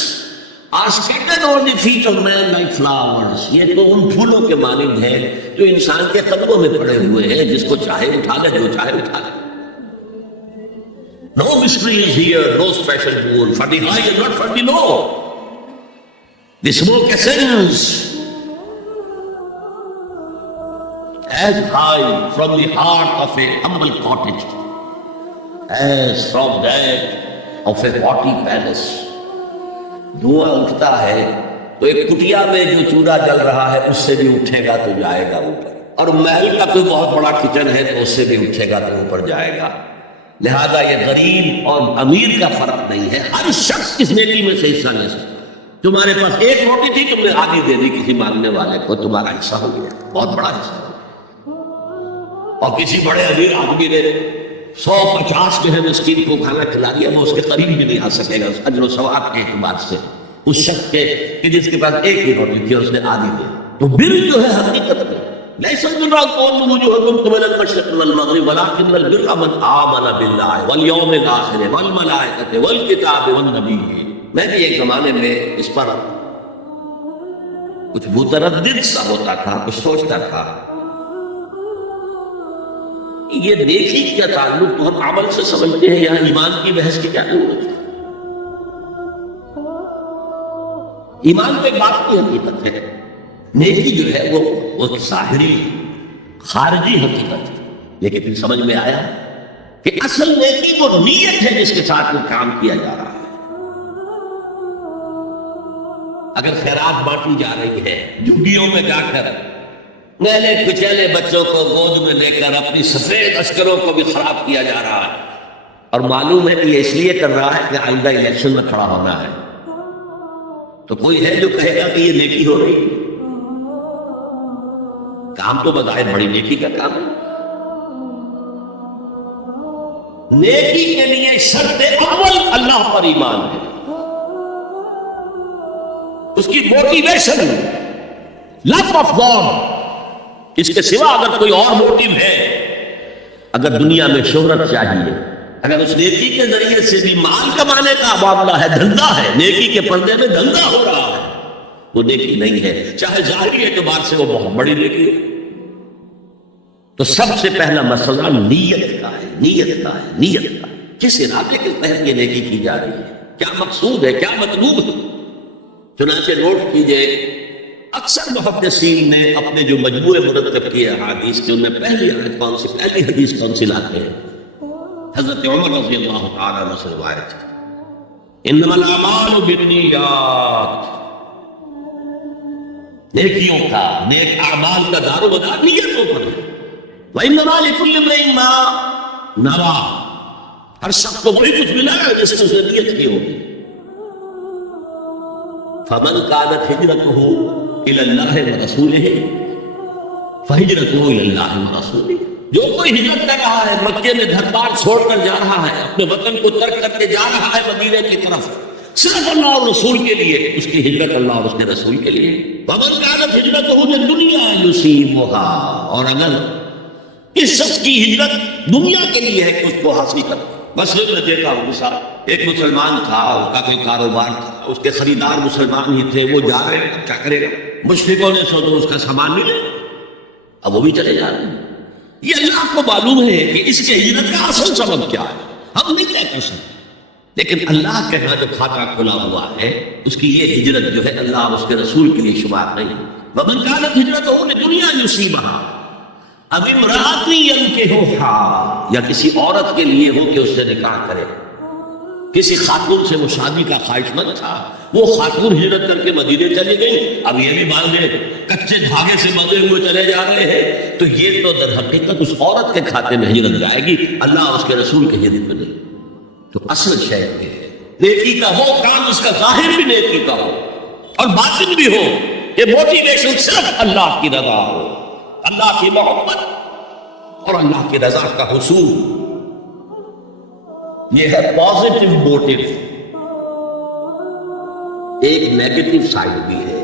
are scattered on the feet of man like flowers. یہ تو ان پھولوں کے مانند ہے جو انسان کے قدموں میں پڑے ہوئے ہیں، جس کو چاہے اٹھا لے، جو چاہے اٹھا لے۔ No mystery is here, no special rule for the high and not for the low. The smoke ascends as high from the heart of a humble cottage as from that of a haughty palace. دھواں اٹھتا ہے تو ایک کٹیا میں جو چولہا جل رہا ہے اس سے بھی اٹھے گا تو جائے گا اوپر، اور محل کا کوئی بہت بڑا کچن ہے تو اس سے بھی اٹھے گا تو اوپر جائے گا۔ لہذا یہ غریب اور امیر کا فرق نہیں ہے، ہر شخص اس نیکی میں سے حصہ لے سکتا۔ تمہارے پاس ایک روٹی تھی، تم نے آدھی دے دی کسی مانگنے والے کو، تمہارا حصہ ہو گیا، بہت بڑا حصہ ہو گیا۔ اور کسی بڑے امیر آدمی نے 150 جو ہے مسکین کو کھانا کھلا دیا، وہ اس کے قریب بھی نہیں آ سکے گا اس اجر و ثواب کے اعتبار سے، اس شخص کے کہ جس کے پاس ایک ہی روٹی تھی اور اس نے آدھی دی۔ تو بر جو ہے حقیقت میں ليس البر أن تولوا وجوهكم قبل المشرق والمغرب ولكن البر من آمن بالله واليوم الآخر والملائكة والكتاب والنبيين۔ میں بھی ایک زمانے میں اس پر کچھ متردد سا ہوتا تھا، کچھ سوچتا تھا یہ نیکی کیا تعلق تو ہم عمل سے سمجھتے ہیں، یہاں ایمان کی بحث کی کیا ضرورت ہے؟ ایمان پہ بات کی حقیقت ہے، نیکی جو ہے وہ ظاہری خارجی حقیقت ہے، لیکن پھر سمجھ میں آیا کہ اصل نیکی وہ نیت ہے جس کے ساتھ وہ کام کیا جا رہا ہے۔ اگر خیرات بانٹی جا رہی ہے، جھگیوں میں جا کر نیلے کچیلے بچوں کو گود میں لے کر اپنی سفید عسکروں کو بھی خراب کیا جا رہا ہے، اور معلوم ہے کہ یہ اس لیے کر رہا ہے کہ آئندہ الیکشن میں کھڑا ہونا ہے، تو کوئی ہے جو کہے گا کہ یہ نیکی ہو رہی ہے؟ کام تو بظاہر بڑی نیکی کا کام ہے۔ نیکی کے لیے شرط اول اللہ پر ایمان ہے، اس کی موٹیویشن لو آف گاڈ، اس کے سوا اگر کوئی اور موٹیو ہے، اگر دنیا میں شہرت چاہیے، اگر اس نیکی کے ذریعے سے بھی مال کمانے کا معاملہ ہے، دھندا ہے، نیکی کے پردے میں دھندا ہو رہا ہے، وہ نیکی نہیں ہے، چاہے ظاہری اعتبار سے وہ بہت بڑی نیکی ہے۔ تو سب سے پہلا مسئلہ نیت کا ہے، نیت کا ہے، نیت کا، کس ارادے کے تحت یہ نیکی کی جا رہی ہے، کیا مقصود ہے، کیا مطلوب ہے۔ چنانچہ نوٹ کیجئے اکثر محدثین نے اپنے جو مجموعے مرتب کیے احادیث کے، ان میں پہلی آیت کون سی، پہلی حدیث کون سی لاتے ہیں؟ حضرت عمر رضی اللہ تعالیٰ عنہ سے روایت ہے، انما الاعمال بالنیات، نیکیوں کا، نیک اعمال کا دار و مدار نیتوں پر ہے، وانما لکل امرئ ما نویٰ، ہر شخص کو وہی کچھ ملا ہے جیسے اس نے نیت کی ہوگی۔ فمن كانت ہجرته الى اللہ ورسولہ فہجرته الى اللہ ورسولہ، جو کوئی ہجرت کر رہا ہے، مکے میں گھر بار چھوڑ کر جا رہا ہے، اپنے وطن کو ترک کر کے جا رہا ہے مدینے کی طرف صرف اللہ اور رسول کے لیے، اس کی ہجرت اللہ اور اس کے رسول کے لیے۔ ومن كانت هجرته للدنيا يصيبها، اور اگر اس شخص کی ہجرت دنیا کے لیے ہے کہ اس کو حاصل کر، بس میں دیکھا ہوں مثال، ایک مسلمان تھا، اس کا کوئی کاروبار تھا، اس کے خریدار مسلمان ہی تھے، وہ جا رہے ہیں، کیا کرے گا، مشرکوں نے سو تو اس کا سامان ملے، اب وہ بھی چلے جا رہے ہیں۔ یہ اللہ کو معلوم ہے کہ اس کے ہجرت کا اصل سبب کیا ہے، ہم نہیں طے کر سکتے، لیکن اللہ کے ہاں جو کھاتا کھلا ہوا ہے اس کی یہ ہجرت جو ہے اللہ اور اس کے رسول کے لیے شمار نہیں۔ ومن كانت هجرته لدنيا يصيبها اب امرأة ينكحها، یا کسی عورت کے لیے ہو کہ اس سے نکاح کرے، کسی خاتون سے وہ شادی کا خواہش مند تھا، وہ خاتون ہجرت کر کے مدینے چلی گئی، اب یہ بھی باندھے کچے دھاگے سے بندھے ہوئے چلے جا رہے ہیں، تو یہ تو در حقیقت اس عورت کے کھاتے میں ہجرت جائے گی، اللہ اس کے رسول کے ہجرت میں نہیں۔ تو اصل شے یہ ہے نیکی کا وہ کام اس کا ظاہر بھی نیکی کا ہو اور باطن بھی ہو، یہ موٹیویشن صرف اللہ کی رضا ہو، اللہ کی محبت اور اللہ کی رضا کا حصول، یہ ہے پازیٹو موٹیو۔ ایک نیگیٹو سائڈ بھی ہے،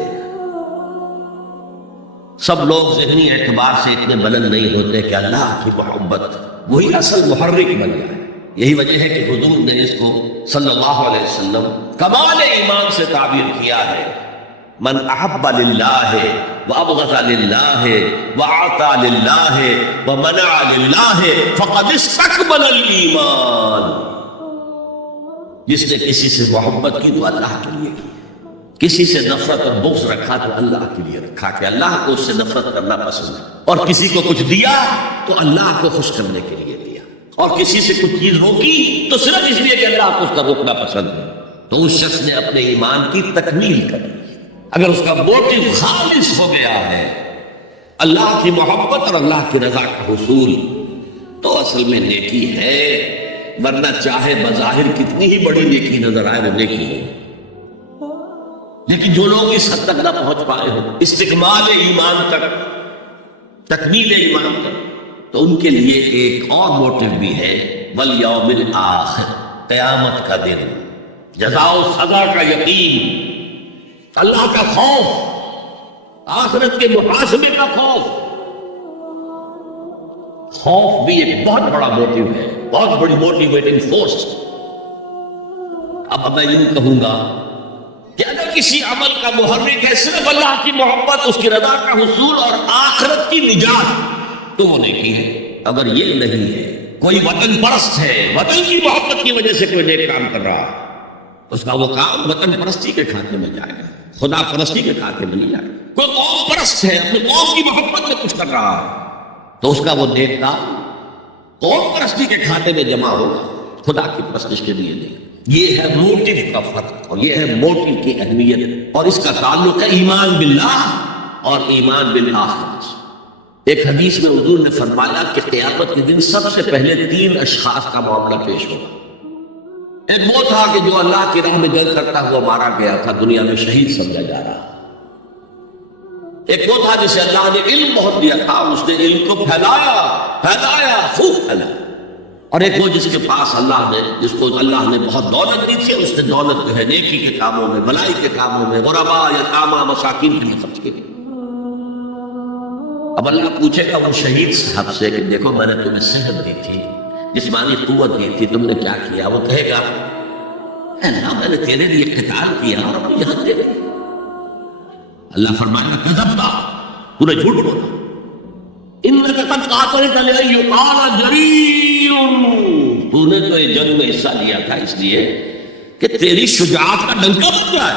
سب لوگ ذہنی اعتبار سے اتنے بلند نہیں ہوتے کہ اللہ کی محبت وہی اصل محرک بن جائے۔ یہی وجہ ہے کہ حضور نے اس کو صلی اللہ علیہ وسلم کمال ایمان سے تعبیر کیا ہے، من احب للہ وابغض للہ واعطى للہ ومنع للہ فقد استکمل الایمان۔ جس نے کسی سے محبت کی تو اللہ کے لیے کی، کسی سے نفرت اور بغض رکھا تو اللہ کے لیے رکھا کہ اللہ کو اس سے نفرت کرنا پسند ہے، اور کسی کو کچھ دیا تو اللہ کو خوش کرنے کے لیے دیا، اور کسی سے کچھ چیز روکی تو صرف اس لیے کہ اللہ کو اس کا روکنا پسند ہے، تو اس شخص نے اپنے ایمان کی تکمیل کر لی۔ اگر اس کا موٹیو خالص ہو گیا ہے اللہ کی محبت اور اللہ کی رضا کا حصول، تو اصل میں نیکی ہے، ورنہ چاہے بظاہر کتنی ہی بڑی نیکی نظر آئے وہ نیکی ہے، لیکن جو لوگ اس حد تک نہ پہنچ پائے ہو استکمال ایمان تک، تکمیل ایمان تک، تو ان کے لیے ایک اور موٹیو بھی ہے، والیوم الآخر، قیامت کا دن، جزا و سزا کا یقین، اللہ کا خوف، آخرت کے محاسبے کا خوف۔ خوف بھی ایک بہت بڑا موٹیو ہے، بہت بڑی موٹیویٹنگ فورس۔ اب میں یوں کہوں گا کہ اگر کسی عمل کا محرک ہے صرف اللہ کی محبت، اس کی رضا کا حصول اور آخرت کی نجات، تو وہ نیکی ہے۔ اگر یہ نہیں ہے، کوئی وطن پرست ہے، وطن کی محبت کی وجہ سے کوئی نیک کام کر رہا ہے، اس کا وہ کام وطن پرستی کے کھاتے میں جائے گا، خدا پرستی کے کھاتے میں نہیں جائے گا۔ کوئی قوم پرست ہے، اپنی قوم کی محبت میں کچھ کر رہا ہے، تو اس کا وہ نیک کام قوم پرستی کے کھاتے میں جمع ہوگا، خدا کی پرستش کے لیے نہیں۔ یہ ہے موٹیو کا فرق، اور یہ ہے موٹیو کی اہمیت، اور اس کا تعلق ہے ایمان باللہ اور ایمان بالآخرت۔ ایک حدیث میں حضور نے فرمایا کہ قیامت کے دن سب سے پہلے 3 اشخاص کا معاملہ پیش ہوگا۔ ایک وہ تھا کہ جو اللہ کی راہ میں جنگ کرتا ہوا مارا گیا تھا، دنیا میں شہید سمجھا جا رہا۔ ایک وہ تھا جسے اللہ نے علم بہت دیا تھا، اس نے علم کو پھیلایا خوب پھیلایا۔ اور ایک وہ جس کے پاس جس کو اللہ نے بہت دولت دی تھی، اس نے دولت جو ہے نیکی کے کاموں میں، بھلائی کے کاموں میں، غربا، یتاما، مساکین کے لیے خرچ کی۔ اب اللہ پوچھے گا وہ شہید صاحب سے کہ دیکھو میں نے تمہیں صحت دی تھی، جسمانی قوت دی تھی، تم نے کیا کیا؟ وہ کہے گا اے اللہ میں نے تیرے لیے قتال کیا اور اپنی جان دے دی۔ اللہ فرمائے گا کذبتا، تو نے جھوٹ بولا، انک قد قاتلت لیقال جریء، تو نے تو یہ جنگ میں حصہ لیا تھا اس لیے کہ تیری شجاعت کا ڈنکا بن جائے،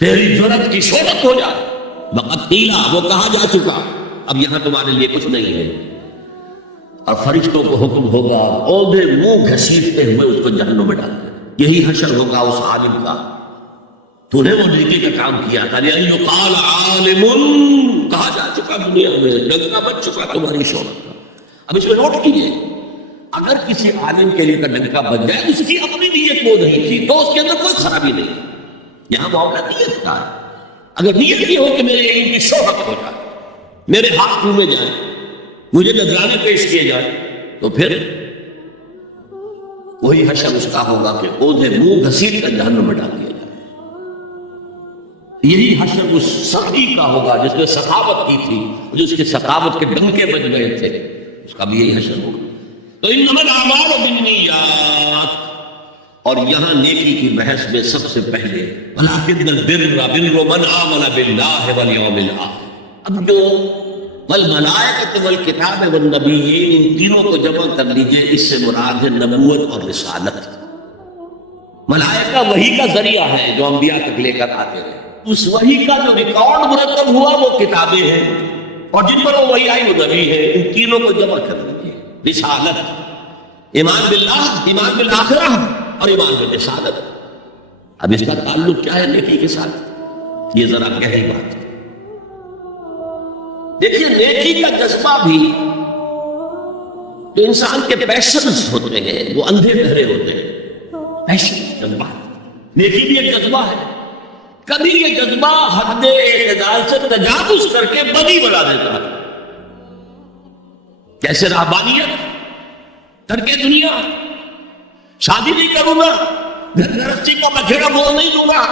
تیری جرأت کی شہرت ہو جائے۔ وقد قیل، وہ کہا جا چکا، اب یہاں تمہارے لیے کچھ نہیں ہے۔ اور فرشتوں کو حکم ہوگا اوندھے منہ گھسیٹتے ہوئے اس کو جہنم میں ڈال دیں۔ یہی حشر ہوگا اس عالم کا، تو نے وہ نیکی کا کام کیا تھا، یقال عالم، کہا جا چکا دنیا میں، ڈنکا بن چکا تمہاری شہرت کا۔ اب اس میں نوٹ کیجیے، اگر کسی عالم کے لیے ڈنکا بن جائے، اس کی اپنی نیت وہ نہیں تھی تو اس کے اندر کوئی خرابی نہیں۔ یہاں معاملہ نیت کا ہے۔ اگر نیت یہ ہو کہ میرے علم کی شہرت ہو جائے، میرے ہاتھ چومے جائیں، مجھے نذرانے پیش کیے جائیں، تو پھر وہی حشر اس کا ہوگا کہ اوندھے منہ گھسیٹ کر جہنم میں ڈال دیا جائے۔ یہی حشر اس سخی کا ہوگا جس نے سخاوت کی تھی، جس کے سخاوت کے ڈنکے بج گئے تھے، اس کا بھی یہی حشر ہوگا۔ تو انما الاعمال بالنیات، اور یہاں نیکی کی بحث میں سب سے پہلے ولکن البر من آمن باللہ والیوم الآخر، اب جو والملائکۃ والکتاب والنبیین، ان تینوں کو جمع کر لیجئے، اس سے مراد ہے نبوت اور رسالت۔ ملائکہ وحی کا ذریعہ ہے جو انبیاء تک لے کر آتے رہے، اس وحی کا جو ریکارڈ مرتب ہوا وہ کتابیں ہیں، اور جن پر وہ وحی آئی وہ نبی ہے۔ ان تینوں کو جمع کر لیجئے، رسالت، ایمان باللہ، ایمان بالآخرہ اور ایمان بالرسالت۔ اب اس کا تعلق کیا ہے نیکی کے ساتھ؟ یہ ذرا گہری بات ہے۔ دیکھیے نیکی کا جذبہ بھی جو انسان کے پیشنز ہوتے ہیں وہ اندھے بہرے ہوتے ہیں، پیشن جذبہ، نیکی بھی ایک جذبہ ہے۔ کبھی یہ جذبہ حد اعتدال سے تجاوز کر کے بدی بنا دیتا ہے، کیسے رہبانیت، ترک دنیا، شادی نہیں کروں گا، گھر گرہستی کا بکھیرا بول نہیں دوں گا،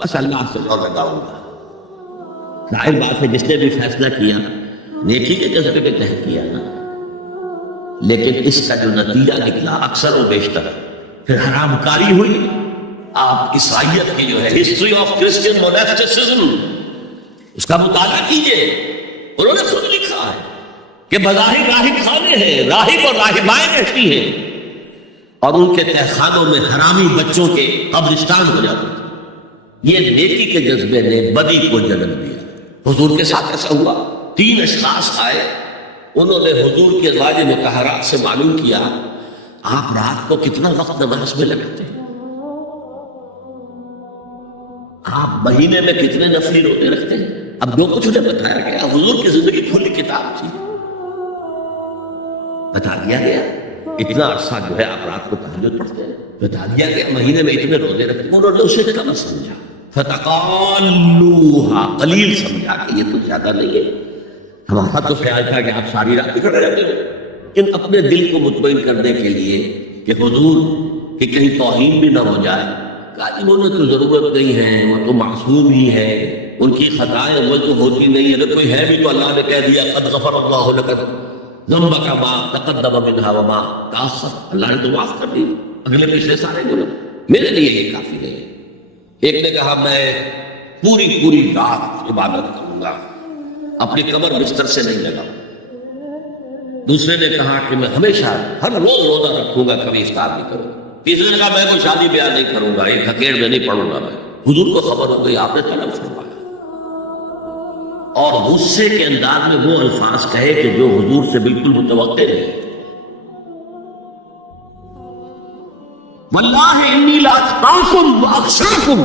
بس اللہ سے لو لگاؤں گا۔ ظاہر بات ہے جس نے بھی فیصلہ کیا نیکی کے جذبے کے تحت کیا نا، لیکن اس کا جو نتیجہ نکلا اکثر و بیشتر پھر حرام کاری ہوئی۔ آپ عیسائیت کی جو ہے ہسٹری آف کرسچن موناسٹسزم اس کا مطالعہ کیجئے، انہوں نے خود لکھا ہے کہ بظاہر راہب خانے ہیں، راہب اور راہبائیں رہتی ہیں، اور ان کے تہخانوں میں حرامی بچوں کے قبرستان ہو جاتے ہیں۔ یہ نیکی کے جذبے نے بدی کو جنم دیا۔ حضور کے ساتھ ایسا ہوا، 3 اشخاص آئے، انہوں نے حضور کے ازواج مطہرات سے معلوم کیا آپ رات کو کتنا وقت نماز میں لگاتے ہیں، آپ مہینے میں کتنے نفلی روزے رکھتے ہیں۔ اب جو کچھ انہیں بتایا گیا، حضور کی زندگی کھلی کتاب تھی، بتا دیا گیا اتنا عرصہ جو ہے آپ رات کو تہجد پڑھتے ہیں، بتا دیا گیا مہینے میں اتنے روزے رکھتے ہیں۔ انہوں نے اسے کم سمجھا، فتقالوہا، قلیل سمجھا کہ یہ تو زیادہ نہیں ہے۔ ہمارا تو خیال تھا کہ آپ ساری رات کھڑے رہتے ہو، لیکن اپنے دل کو مطمئن کرنے کے لیے کہ حضور کی کہیں توہین بھی نہ ہو جائے، کہا انہوں نے تو ضرورت نہیں ہے، وہ تو معصوم ہی ہے، ان کی خطائیں اول تو ہوتی نہیں ہے، اگر کوئی ہے بھی تو اللہ نے کہہ دیا قد غفر اللہ لک ذنبک ما تقدم منہا وما تأخر، اللہ نے تو معاف کر دی اگلے پچھلے سارے گناہ، میرے لیے یہ کافی نہیں ہے۔ ایک نے کہا میں پوری رات عبادت کروں گا، اپنی کمر بستر سے نہیں لگاؤں۔ دوسرے نے کہا کہ میں ہمیشہ ہر روز روزہ رکھوں گا، کبھی افطار نہیں کروں گا۔ تیسرے نے کہا میں کوئی شادی بیاہ نہیں کروں گا، ایک حقیر میں نہیں پڑھوں گا میں۔ حضور کو خبر ہو گئی، آپ نے طلب فرمایا اور غصے کے انداز میں وہ الفاظ کہے کہ جو حضور سے بالکل متوقع نہیں۔ واللہ انی لاتقاکم واخشاکم،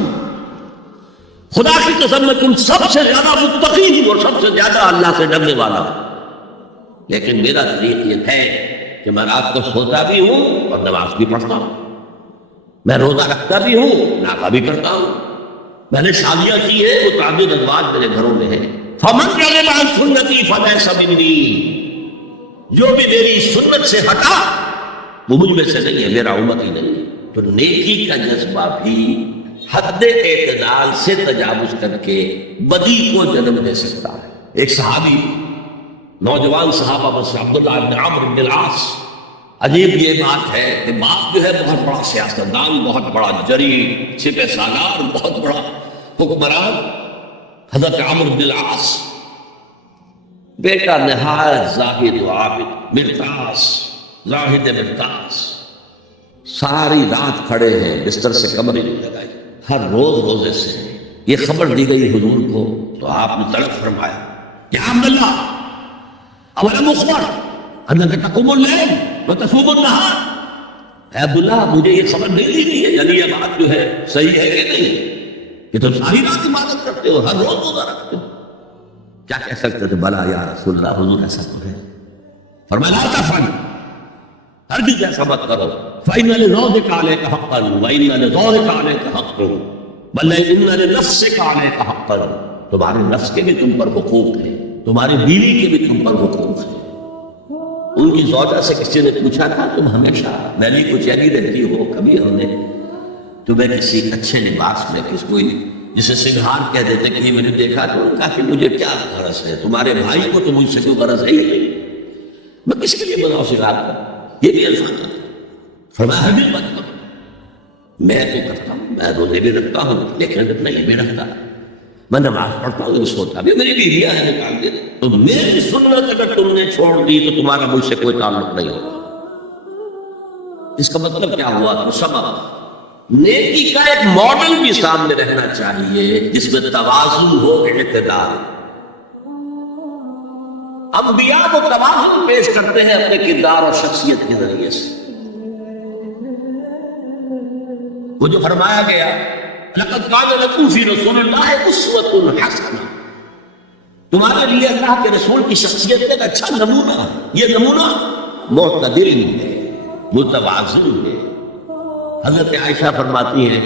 خدا کی قسم میں تم سب سے زیادہ متقی ہوں اور سب سے زیادہ اللہ سے ڈرنے والا ہوں، لیکن میرا طریق یہ ہے کہ میں رات کو سوتا بھی ہوں اور نماز بھی پڑھتا ہوں، میں روزہ رکھتا بھی ہوں، نافلہ بھی کرتا ہوں، میں نے شادیاں کی ہیں، متعدد ازواج میرے گھروں میں ہیں۔ فمن رغب عن سنتی فلیس منی، جو بھی میری سنت سے ہٹا وہ مجھ میں سے نہیں ہے، میرا امت ہی نہیں۔ تو نیکی کا جذبہ بھی حد اعتدال سے تجاوز کر کے بدی کو جنم دے سکتا ہے۔ ایک صحابی، نوجوان صحابہ میں سے عبداللہ بن عمرو بن العاص، عجیب یہ بات ہے کہ باپ جو ہے بہت بڑا سیاستدان، بہت بڑا جری، سپہ سالار، بہت بڑا حکمران، حضرت عمرو بن العاص، بیٹا نہایت زاہد و عابد، مرتاس، زاہد مرتاس، ساری رات کھڑے ہیں، بستر سے کمر ہی نہیں لگائی، ہر روز روزے سے۔ یہ خبر دی گئی حضور کو تو آپ نے طلب فرمایا یا عبداللہ اولم اخبر انک تقوم اللیل وتصوم النہار، اے عبداللہ مجھے یہ خبر نہیں دی گئی ہے، یعنی یہ بات جو ہے صحیح ہے کہ نہیں کہ تم ساری رات عبادت کرتے ہو، ہر روز روزہ رکھتے ہو؟ کیا کہہ سکتے تھے؟ بلا یا رسول اللہ، حضور ایسا تو ہے۔ فرمایا لا تفعل، ہرگز ایسا مت کرو، فإن لزوجک علیک حقا وإن لزوجک علیک حق بل ان لنفسک علیک حقا، تمہارے نفس کے بھی تم پر حقوق ہیں، تمہاری بیوی کے بھی تم پر حقوق ہیں۔ ان کی زوجہ سے کسی نے پوچھا تھا تم ہمیشہ میری کو چہری رہتی ہو، کبھی ہم نے تمہیں کسی اچھے لباس میں کس کوئی جسے سنگھار کہہ دیتے کہیں میں نے دیکھا تو انہوں نے کہا کہ مجھے کیا غرض ہے، تمہارے بھائی کو تو مجھ سے کوئی غرض ہے ہی نہیں، میں کس کے لیے بناؤ سنگھار کروں؟ یہ بھی الفاظ ہے۔ فرمایا ہرگز مت کرو، میں تو کرتا ہوں، میں روزے بھی رکھتا ہوں لیکن نہیں بھی رکھتا، میں نماز پڑھتا ہوں سوتا بھی، میری بیویاں ہیں نکال دے، تو میری سنت اگر تم نے چھوڑ دی تو تمہارا مجھ سے کوئی تعلق نہیں ہوگا۔ اس کا مطلب کیا ہوا؟ تو سبب نیکی کا ایک ماڈل بھی سامنے رہنا چاہیے جس میں توازن ہو، اعتدال۔ انبیاء وہ توازن پیش کرتے ہیں اپنے کردار اور شخصیت کے ذریعے سے۔ وہ جو فرمایا گیا لقد کان لکم فی رسول اللہ اسوۃ حسنہ، تمہارے لیے اللہ کے رسول کی شخصیت ایک اچھا نمونہ ہے. یہ نمونہ معتدل ہے، متوازن ہے. حضرت عائشہ فرماتی ہیں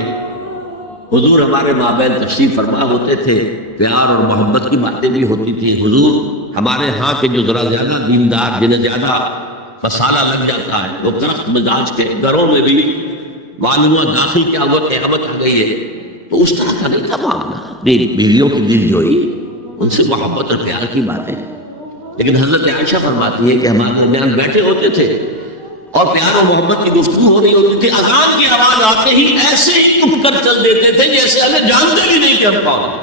حضور ہمارے مابین تشریف فرما ہوتے تھے، پیار اور محبت کی باتیں بھی ہوتی تھی. حضور ہمارے ہاں کے جو ذرا زیادہ دیندار جنہیں زیادہ مسالہ لگ جاتا ہے، وہ کرخت مزاج کے گھروں میں بھی معلوم داخل کیا ہوا قیامت آ گئی ہے، تو اس طرح کا نہیں تھا معاملہ. اپنی بیویوں کی دل جوئی، ان سے محبت اور پیار کی باتیں. لیکن حضرت عائشہ فرماتی ہے کہ ہمارے درمیان بیٹھے ہوتے تھے اور پیار و محبت کی گفتگو ہو رہی ہوتی تھی، اذان کی آواز آتے ہی ایسے ہی اٹھ کر چل دیتے تھے جیسے ہمیں جانتے بھی نہیں کہ ہم کون ہیں.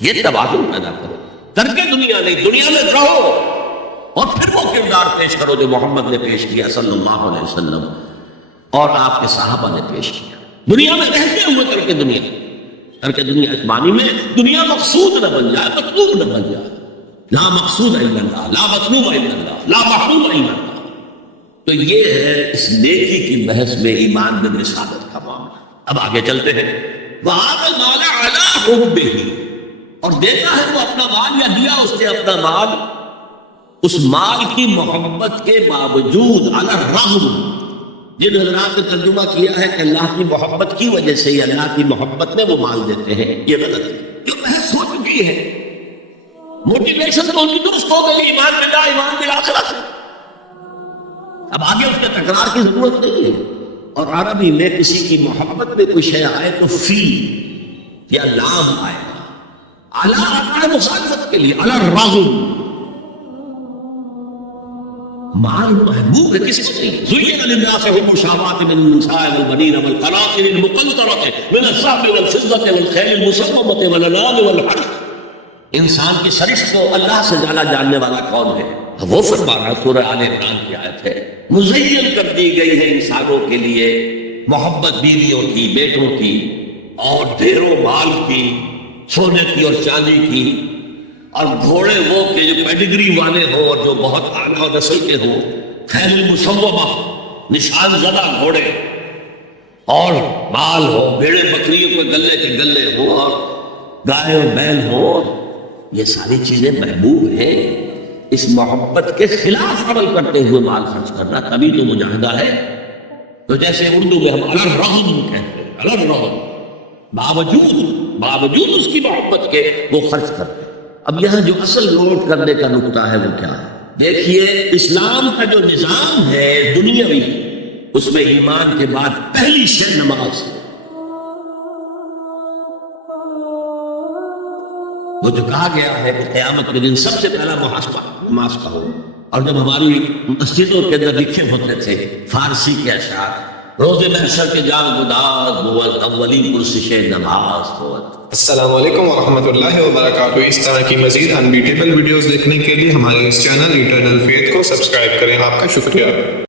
یہ توازن پیدا کرو، ترک دنیا نہیں، دنیا میں رہو اور پھر وہ کردار پیش کرو جو محمد نے پیش کیا صلی اللہ علیہ وسلم اور آپ کے صحابہ نے پیش کیا. دنیا میں رہتے ہوئے ترک دنیا اس معنی میں دنیا مقصود نہ بن جائے، مطلوب نہ بن جائے. لا مقصود الا اللہ، لا مطلوب الا اللہ، لا محبوب الا اللہ. تو یہ ہے اس نیکی کی بحث میں ایمان میں رسالت کا معاملہ. اب آگے چلتے ہیں. وَآتَى الْمَالَ عَلَىٰ حُبِّهِ، اور دیتا ہے وہ اپنا مال یا دیا اس نے اپنا مال اس مال کی محبت کے باوجود، علی الرغم. جن حضرات نے ترجمہ کیا ہے کہ اللہ کی محبت کی وجہ سے یا اللہ کی محبت میں وہ مال دیتے ہیں، یہ غلط ہے. جو بحث ہو چکی ہے، موٹیویشن تو ان کی درست ہو گئی، ایمان باللہ، ایمان بالآخرہ سے. اب آگے اس کے تکرار کی ضرورت نہیں ہے. اور عربی میں کسی کی محبت میں کوئی شے آئے تو فی یا لام آئے گا. علی آتا ہے مخالفت کے لیے، علی الرغم. مال محبوب ہے کس کو نہیں. زُيِّنَ لِلنَّاسِ حُبُّ الشَّهَوَاتِ مِنَ النِّسَاءِ وَالْبَنِينَ وَالْقَنَاطِرِ الْمُقَنطَرَةِ مِنَ الذَّهَبِ وَالْفِضَّةِ وَالْخَيْلِ الْمُسَوَّمَةِ وَالْأَنْعَامِ وَالْحَرْثِ. انسان کی سرشت کو اللہ سے زیادہ جاننے والا کون ہے؟ وہ فرما رہا سورہ آل عمران کی آیت ہے. مزین کر دی گئی ہے انسانوں کے لیے محبت بیویوں کی، بیٹوں کی اور ڈھیروں مال کی، سونے کی اور چاندی کی، اور گھوڑے وہ کہ جو پیڈگری والے ہوں اور جو بہت اعلیٰ نسل کے ہوں، خیل المسومہ نشان زدہ گھوڑے، اور مال ہو، بھیڑے بکریوں کے گلے کے گلے ہو، اور گائے اور بیل ہو. یہ ساری چیزیں محبوب ہیں. اس محبت کے خلاف عمل کرتے ہوئے مال خرچ کرنا تبھی تو مجاہدہ ہے. تو جیسے اردو میں ہم علی الرغم کہتے ہیں، علی الرغم، باوجود اس کی محبت کے وہ خرچ کرتے ہیں. اب یہاں جو اصل نوٹ کرنے کا نقطہ ہے وہ کیا ہے؟ دیکھیے، اسلام کا جو نظام ہے دنیاوی، اس میں ایمان کے بعد پہلی شے نماز ہے. وہ جو کہا گیا ہے کہ قیامت کے دن سب سے پہلا محاسبہ نماز کا ہو. اور جب ہماری مسجدوں کے اندر لکھے ہوتے تھے فارسی کے اشعار، روز محشر کے جان گداز بود اولی پرسش نماز بود. السلام علیکم ورحمۃ اللہ وبرکاتہ. اس طرح کی مزید انبیٹیبل ویڈیوز دیکھنے کے لیے ہمارے اس چینل ایٹرنل فیتھ کو سبسکرائب کریں. آپ کا شکریہ.